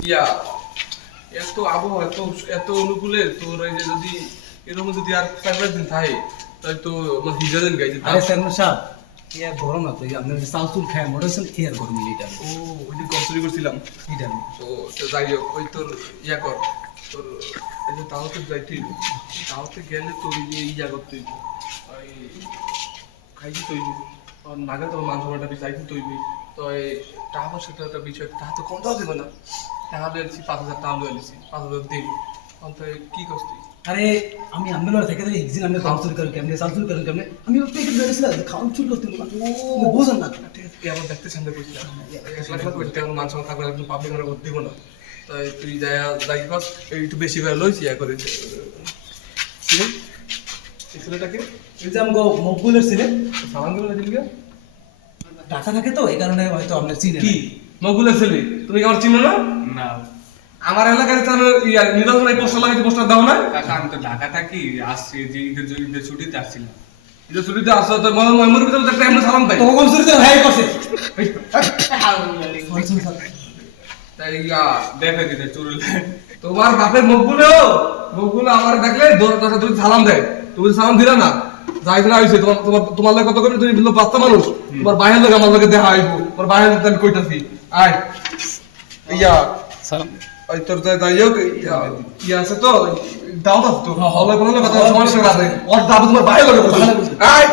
ইয়া এত আবহাওয়া এত এত অনুকূলে তোর এই যে যদি এরকম যদি আর 4-5 দিন থাকে তাহলে তো আমার হিজা দিন গাইছে আরে চেয়ারম্যান সাহেব ইয়া গরম না তো আপনার চাল চুল খায় মোটরসাইকেল খেয়ার গরম এটা ও ওই দিন কনসুলি করছিলাম এটা তো তো যাই হোক ওই তোর ইয়া কর তোর এই যে তাওতে যাইতে তাওতে গেলে তোর এই যে ইয়া করতে হইব ওই খাইতে তৈরি আর নাগা তো মাংস মাটা চাইতে তৈরি তো এই টাকা সেটা একটা বিষয় টাকা তো কম দেওয়া দেবে না টাকা লইছি 5,000 টাকা লইছি 5,000 দিন অন্ত কি করছিস আরে আমি আন্দোলন থেকে তো একদিন আমি কাম চুরি করেন কেমনে চাল চুরি করেন কেমনে আমি পেটে বেড়েছিলাম খাওয়া চুরি করতে বোঝেন না ঠিক আছে তুই আমার দেখতে সামনে করছিলাম তেমন মাংস থাকবে একদম পাবলিক করে দিব না তাই তুই যাই কর একটু বেশি করে লইছি ইয়া করে ছেলেটাকে এই যে আমগো মকবুলের ছেলে সালামগুলো দিলকে টাকা থাকে তো এই কারণে হয়তো আপনার চিনে কি মকবুলের ছেলে তুমি কি আমার চিনো না না আমার এলাকায় তো ইয়া নির্বাচন এই পোস্টার লাগাইতে পোস্টার দাও না কাকা আমি তো ঢাকা থাকি আসছি যে ঈদের ছুটিতে আসছিলাম এটা ছুটিতে আসছো তো মেমোরি ভিতরে একটা এমন সালাম পাই তো কোন চুরিতে ভাই করছে তাই ইয়া দেখে দিতে চুরুল তোমার বাপের মুখগুলো আমার দেখলে দশটা তুমি সালাম দেয় তুমি সালাম দিলা না যাই না হইছে তোমার তোমার তোমার লাগে কত করে তুমি বললো বাচ্চা মানুষ তোমার বাইরের লোক আমার লগে দেখা হইব তোমার বাইরের লোক আমি কইতাছি আয় ইয়া সালাম ওই তোর যাই হোক ইয়া আছে তো দাও তো হলে কোনো কথা সমস্যা আছে ওর দাবি তোমার বাইরের লোক আয়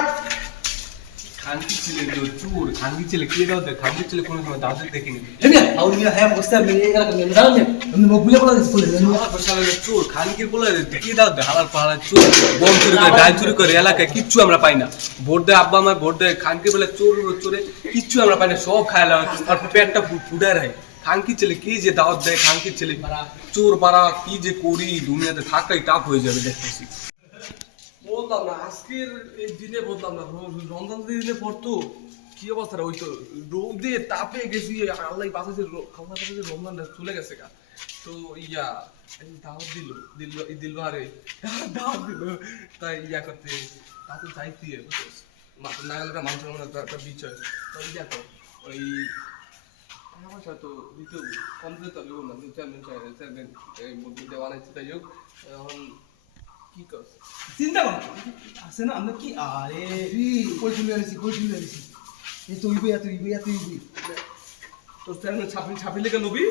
খানকি ছেলে তো চুর খানকি ছেলে কে দাও দেখ খানকি ছেলে কোনো সময় দাদু দেখিনি এমনি আউল মিয়া হ্যাঁ বসতে আমি এই এলাকা নিয়ে জানেন না আমি মকবুলে বলা দিছি বলে আমার বসালে চোর খানকির বলে কে দাও দেখ হালাল পাহাড় চোর বম চুরি করে ডাল চুরি করে এলাকায় কিচ্ছু আমরা পাই না ভোট দেয় আব্বা আমার ভোট দেয় খানকির বলে চোর চোরে কিচ্ছু আমরা পাই না সব খায় আর পেটটা ফুটায় রাখে খানকি ছেলে কি যে দাওয়াত দেয় খানকির ছেলে চোর পাড়া কি যে করি দুনিয়াতে থাকাই টাফ হয়ে যাবে দেখতেছি বললাম না আজকের এই দিনে বললাম না রমজান দিনে পড়তো কি অবস্থা ওই তো রোদে তাপে গেছি আল্লাহ বাঁচাচ্ছে আল্লাহ বাঁচাচ্ছে রমজানটা চলে গেছে গা তো ইয়া দাওয়াত দিল আরে দাওয়াত দিল তাই ইয়া করতে তা তো চাইতে নাগালেটা মানুষের মনে একটা বিষয় তো ইয়া কর ওই টাকা পয়সা তো দিতে কম দিতে তো দেবো না চেয়ারম্যান দেওয়া নাই তাই হোক এখন কি কর চিন্তা করো আছে না আমরা কি আরে কই শুনে আছি এই তো ইবি এত ইবি তোর চেয়ারম্যান ছাপি লেগে নবি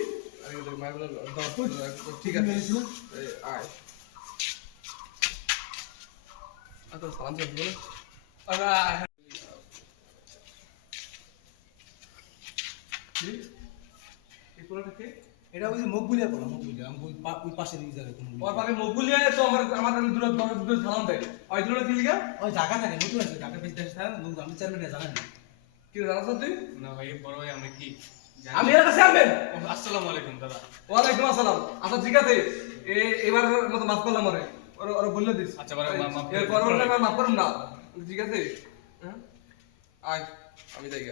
ঠিক আছে আয় সালাম চাপ বলে এই কোনটাকে এটা ওই যে মকবুলিয়া বলা মকবুলিয়া আমি ওই পাশে দিকে যাবে কোন ওর বাকি মকবুলিয়া তো আমার দূর সালাম দেয় ওই দূরে কি লিগা ওই ঢাকা থাকে নতুন আছে ঢাকা বেশ দেশ থাকে আমি চেয়ারম্যান জানেন না কি জানাস তুই না ভাই বড় ভাই আমরা কি আমি এর কাছে চেয়ারম্যান আসসালামু আলাইকুম দাদা ওয়ালাইকুম আসসালাম আচ্ছা ঠিক আছে এবার মতো মাফ করলাম ওরে ওরা বললে দিস আচ্ছা বড় মাফ এর পর মাফ করুন না ঠিক আছে হ্যাঁ আয় আমি যাই